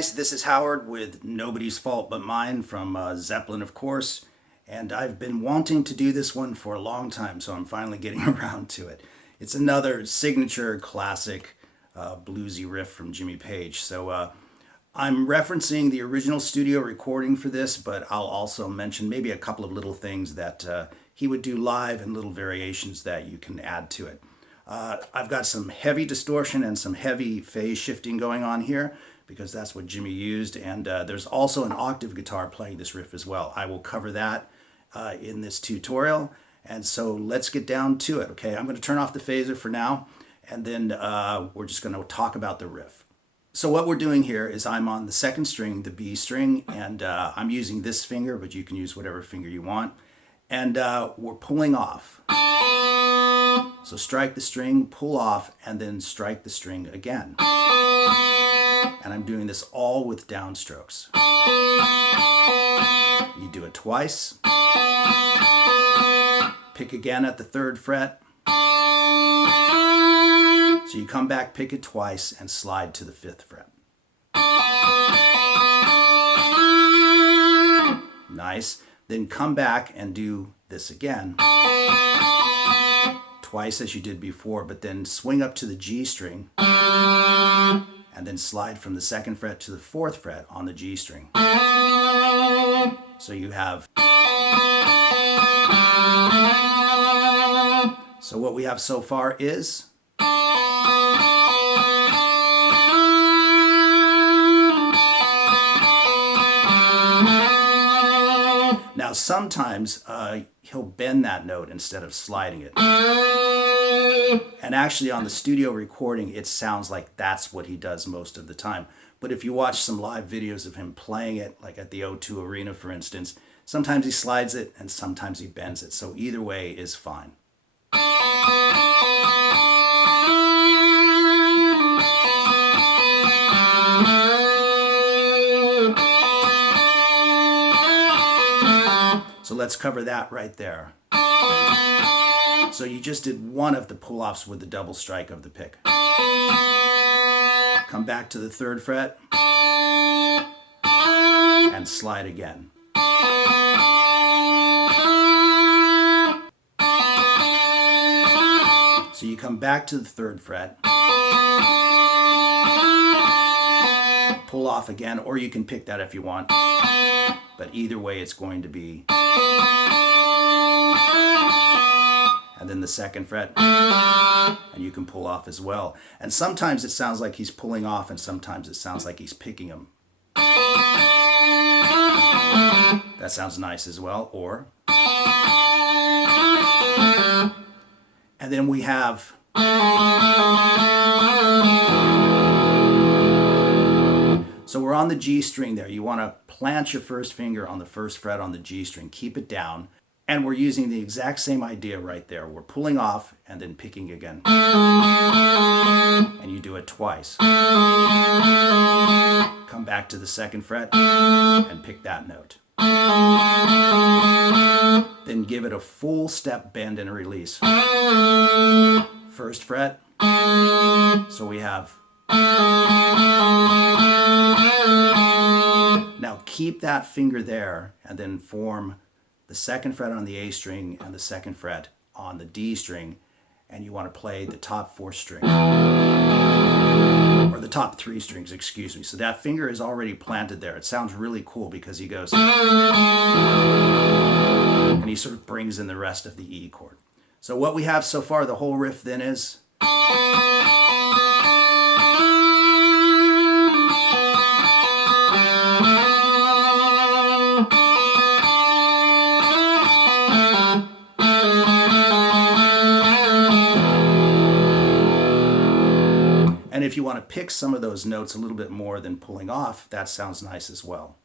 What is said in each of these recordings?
guys, this is Howard with Nobody's Fault But Mine from Zeppelin, of course. And I've been wanting to do this one for a long time, so I'm finally getting around to it. It's another signature classic bluesy riff from Jimmy Page. So I'm referencing the original studio recording for this, but I'll also mention maybe a couple of little things that he would do live and little variations that you can add to it. I've got some heavy distortion and some heavy phase shifting going on here because that's what Jimmy used, and there's also an octave guitar playing this riff as well. I will cover that in this tutorial, and so let's get down to it, okay? I'm going to turn off the phaser for now, and then we're just going to talk about the riff. So what we're doing here is I'm on the second string, the B string, and I'm using this finger, but you can use whatever finger you want, and we're pulling off. So strike the string, pull off, and then strike the string again. And I'm doing this all with downstrokes. You do it twice. Pick again at the 3rd fret. So you come back, pick it twice, and slide to the 5th fret. Nice. Then come back and do this again. Twice as you did before, but then swing up to the G string and then slide from the 2nd fret to the 4th fret on the G string. So you have... So what we have so far is... Now sometimes he'll bend that note instead of sliding it. And actually on the studio recording it sounds like that's what he does most of the time. But if you watch some live videos of him playing it, like at the O2 Arena for instance, sometimes he slides it and sometimes he bends it. So either way is fine. So let's cover that right there. So you just did one of the pull-offs with the double strike of the pick. Come back to the 3rd fret and slide again. So you come back to the 3rd fret, pull off again, or you can pick that if you want, but either way it's going to be... And then the 2nd fret, and you can pull off as well. And sometimes it sounds like he's pulling off, and sometimes it sounds like he's picking them. That sounds nice as well, or... And then we have... So we're on the G string there. You want to plant your 1st finger on the 1st fret on the G string, keep it down. And we're using the exact same idea right there. We're pulling off and then picking again. And you do it twice. Come back to the 2nd fret and pick that note. Then give it a full step bend and release. 1st fret. So we have... Now keep that finger there and then form the 2nd fret on the A string and the 2nd fret on the D string, and you want to play the top 4 strings, or the top 3 strings, excuse me. So that finger is already planted there. It sounds really cool because he goes, and he sort of brings in the rest of the E chord. So what we have so far, the whole riff then is... And if you want to pick some of those notes a little bit more than pulling off, that sounds nice as well.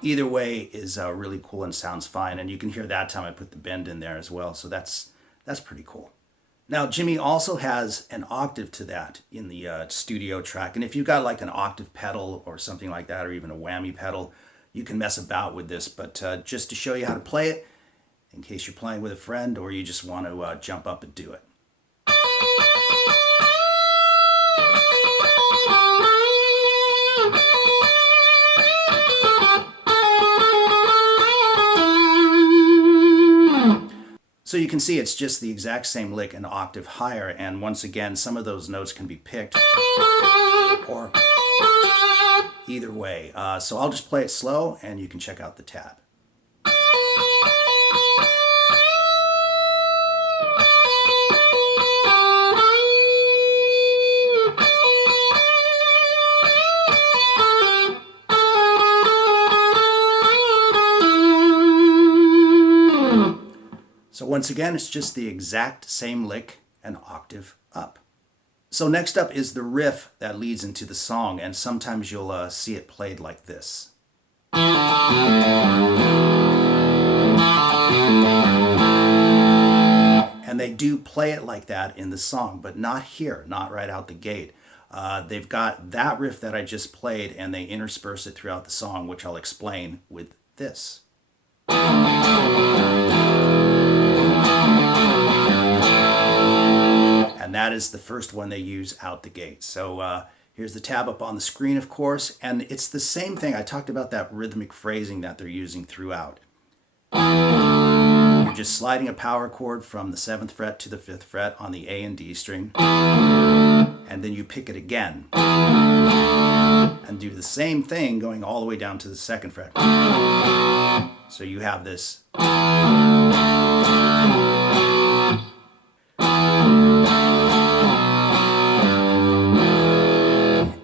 Either way is really cool and sounds fine, and you can hear that time I put the bend in there as well, so that's pretty cool. Now, Jimmy also has an octave to that in the studio track, and if you've got like an octave pedal or something like that, or even a whammy pedal, you can mess about with this, but just to show you how to play it, in case you're playing with a friend or you just want to jump up and do it. So you can see it's just the exact same lick an octave higher, and once again some of those notes can be picked or either way. So I'll just play it slow and you can check out the tab. So once again, it's just the exact same lick an octave up. So next up is the riff that leads into the song, and sometimes you'll see it played like this. And they do play it like that in the song, but not here, not right out the gate. They've got that riff that I just played and they intersperse it throughout the song, which I'll explain with this. And that is the first one they use out the gate. So here's the tab up on the screen, of course, and it's the same thing. I talked about that rhythmic phrasing that they're using throughout. You're just sliding a power chord from the 7th fret to the 5th fret on the A and D string, and then you pick it again and do the same thing going all the way down to the 2nd fret. So you have this.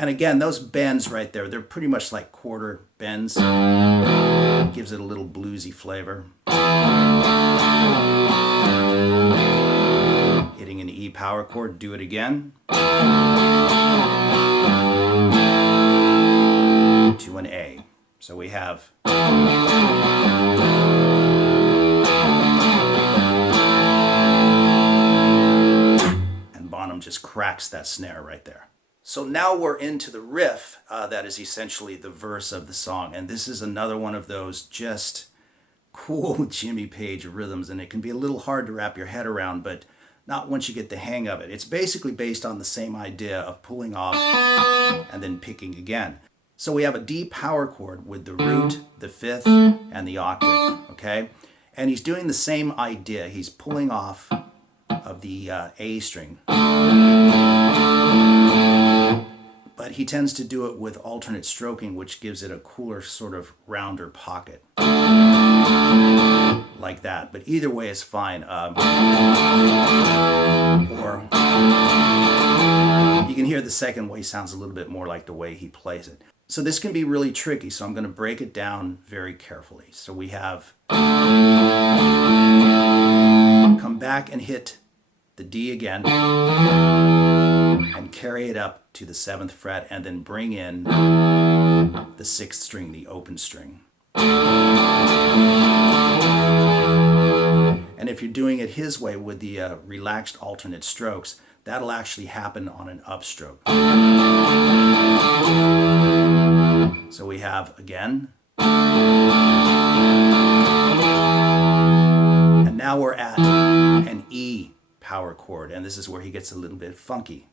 And again, those bends right there, they're pretty much like quarter bends. It gives it a little bluesy flavor. Hitting an E power chord, do it again. To an A. So we have. And Bonham just cracks that snare right there. So now we're into the riff that is essentially the verse of the song. And this is another one of those just cool Jimmy Page rhythms. And it can be a little hard to wrap your head around, but not once you get the hang of it. It's basically based on the same idea of pulling off and then picking again. So we have a D power chord with the root, the 5th, and the octave, okay? And he's doing the same idea. He's pulling off of the A string. But he tends to do it with alternate stroking, which gives it a cooler, sort of rounder pocket. Like that. But either way is fine. Or you can hear the second way sounds a little bit more like the way he plays it. So this can be really tricky, so I'm going to break it down very carefully. So we have come back and hit the D again and carry it up to the 7th fret and then bring in the 6th string, the open string. And if you're doing it his way with the relaxed alternate strokes, that'll actually happen on an upstroke. So we have again. And now we're at an E power chord, and this is where he gets a little bit funky.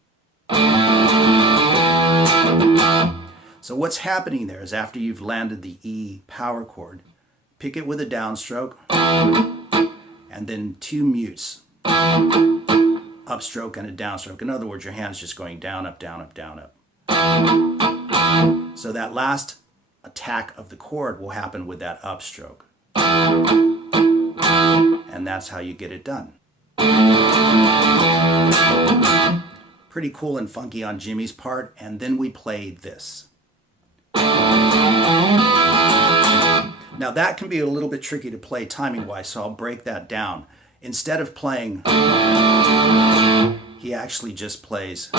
So what's happening there is after you've landed the E power chord, pick it with a downstroke, and then 2 mutes, upstroke and a downstroke. In other words, your hand's just going down, up, down, up, down, up. So that last attack of the chord will happen with that upstroke. And that's how you get it done. Pretty cool and funky on Jimmy's part, and then we play this. Now that can be a little bit tricky to play timing-wise, so I'll break that down. Instead of playing, he actually just plays.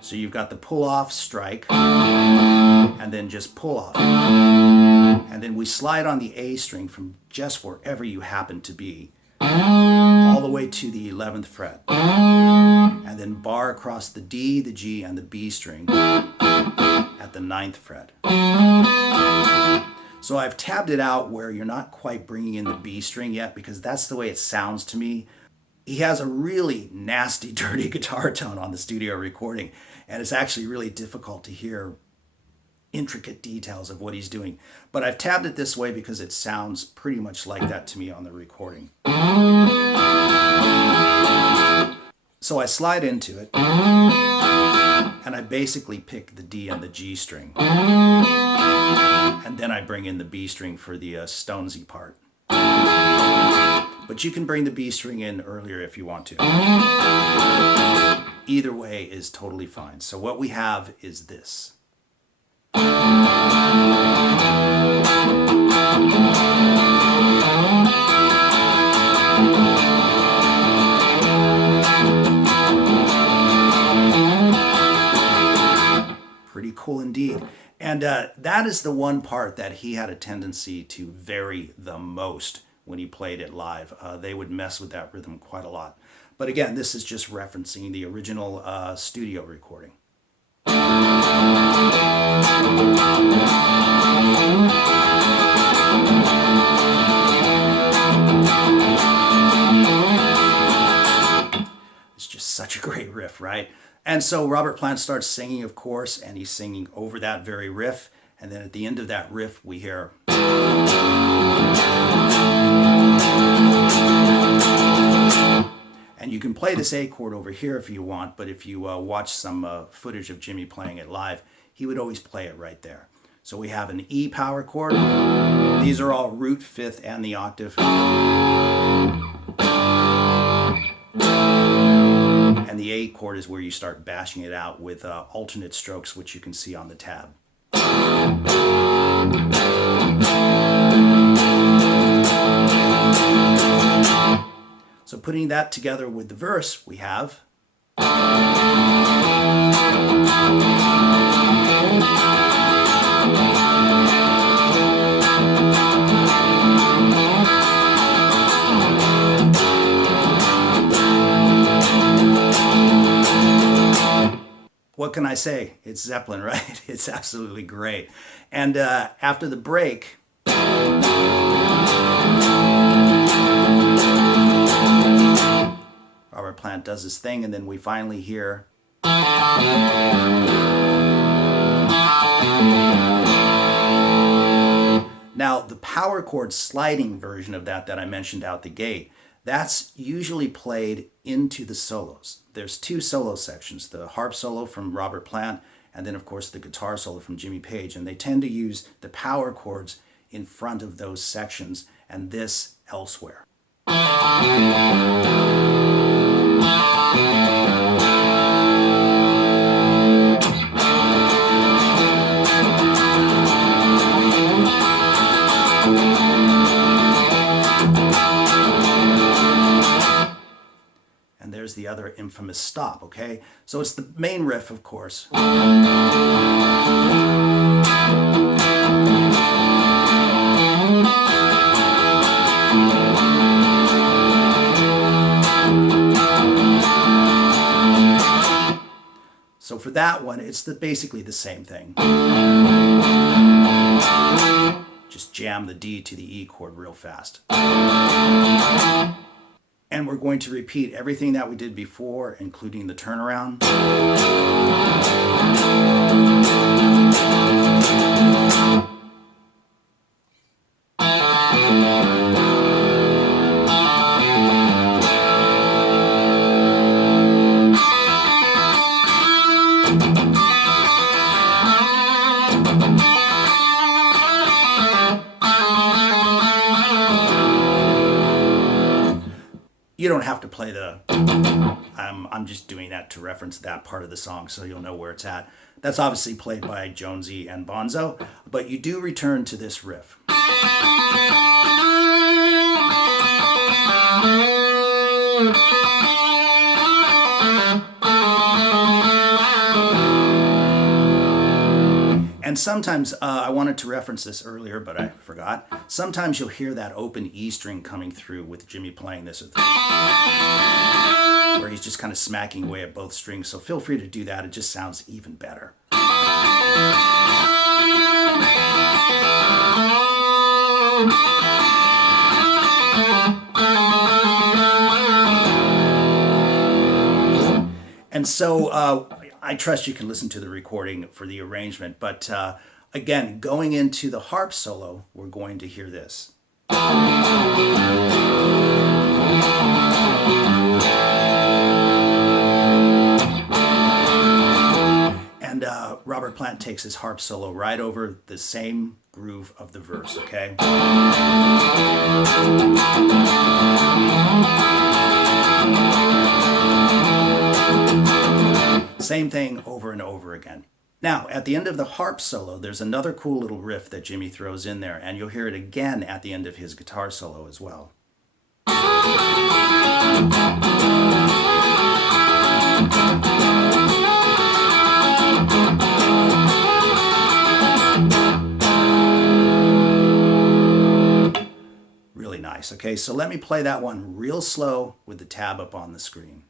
So you've got the pull-off strike, and then just pull-off. And then we slide on the A string from just wherever you happen to be, all the way to the 11th fret. and then bar across the D, the G, and the B string at the 9th fret. So I've tabbed it out where you're not quite bringing in the B string yet, because that's the way it sounds to me. He has a really nasty, dirty guitar tone on the studio recording, and it's actually really difficult to hear intricate details of what he's doing. But I've tabbed it this way because it sounds pretty much like that to me on the recording. So I slide into it, and I basically pick the D and the G string. And then I bring in the B string for the Stonesy part. But you can bring the B string in earlier if you want to. Either way is totally fine. So what we have is this. Pretty cool indeed. And that is the one part that he had a tendency to vary the most when he played it live. They would mess with that rhythm quite a lot. But again, this is just referencing the original studio recording. It's just such a great riff, right? And so Robert Plant starts singing, of course, and he's singing over that very riff. And then at the end of that riff, we hear... And you can play this A chord over here if you want, but if you watch some footage of Jimmy playing it live, he would always play it right there. So we have an E power chord. These are all root, fifth, and the octave. And the A chord is where you start bashing it out with alternate strokes, which you can see on the tab. So putting that together with the verse, we have... What can I say? It's Zeppelin, right? It's absolutely great. And after the break... Robert Plant does his thing, and then we finally hear... Now, the power chord sliding version of that I mentioned out the gate, that's usually played into the solos. There's two solo sections, the harp solo from Robert Plant, and then, of course, the guitar solo from Jimmy Page. And they tend to use the power chords in front of those sections, and this elsewhere. And there's the other infamous stop, okay? So it's the main riff, of course. So for that one, it's basically the same thing. Just jam the D to the E chord real fast. And we're going to repeat everything that we did before, including the turnaround. You don't have to play the... I'm just doing that to reference that part of the song so you'll know where it's at. That's obviously played by Jonesy and Bonzo, but you do return to this riff. And sometimes, I wanted to reference this earlier, but I forgot. Sometimes you'll hear that open E string coming through with Jimmy playing this. where he's just kind of smacking away at both strings. So feel free to do that. It just sounds even better. And so I trust you can listen to the recording for the arrangement. But again, going into the harp solo, we're going to hear this. And Robert Plant takes his harp solo right over the same groove of the verse, okay? Same thing over and over again. Now, at the end of the harp solo, there's another cool little riff that Jimmy throws in there, and you'll hear it again at the end of his guitar solo as well. Really nice. Okay, so let me play that one real slow with the tab up on the screen.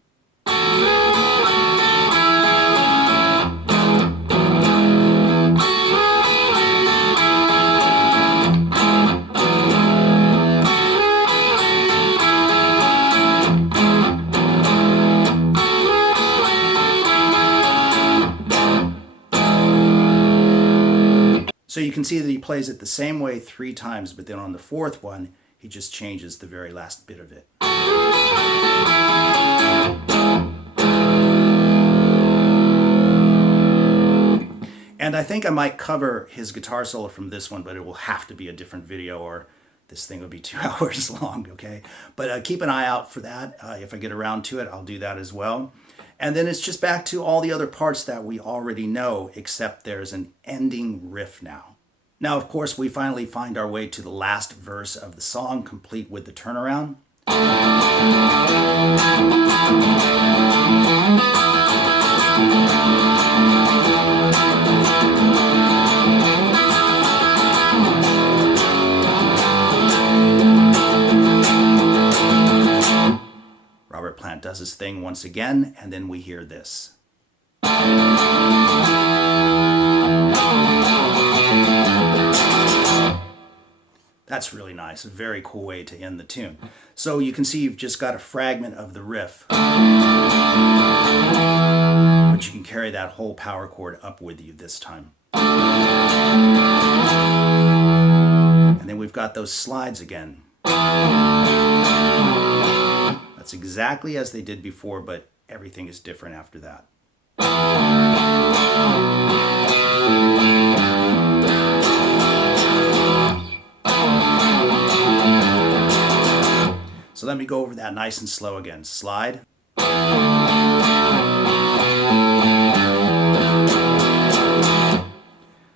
So you can see that he plays it the same way 3 times, but then on the 4th one, he just changes the very last bit of it. And I think I might cover his guitar solo from this one, but it will have to be a different video or this thing will be 2 hours long, okay? But keep an eye out for that. If I get around to it, I'll do that as well. And then it's just back to all the other parts that we already know, except there's an ending riff now. Now, of course, we finally find our way to the last verse of the song, complete with the turnaround. Robert Plant does his thing once again, and then we hear this. That's really nice, a very cool way to end the tune. So you can see you've just got a fragment of the riff, but you can carry that whole power chord up with you this time. And then we've got those slides again. That's exactly as they did before, but everything is different after that. So let me go over that nice and slow again. Slide.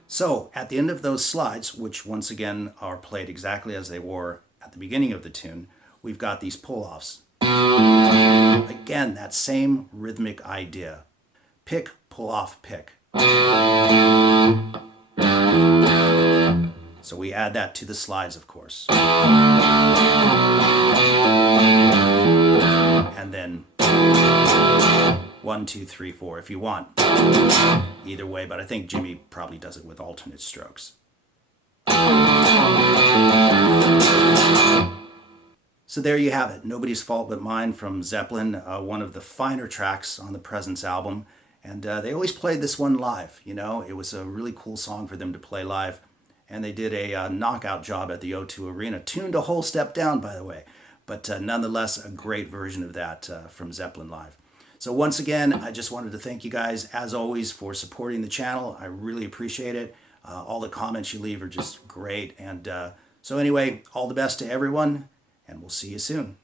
So at the end of those slides, which once again are played exactly as they were at the beginning of the tune, we've got these pull-offs. Again, that same rhythmic idea. Pick, pull off, pick. So we add that to the slides, of course. And then 1, 2, 3, 4 if you want. Either way, but I think Jimmy probably does it with alternate strokes. So there you have it. Nobody's Fault But Mine from Zeppelin, one of the finer tracks on the Presence album. And they always played this one live, you know. It was a really cool song for them to play live. And they did a knockout job at the O2 Arena, tuned a whole step down, by the way. But nonetheless, a great version of that from Zeppelin live. So once again, I just wanted to thank you guys, as always, for supporting the channel. I really appreciate it. All the comments you leave are just great. And so anyway, all the best to everyone, and we'll see you soon.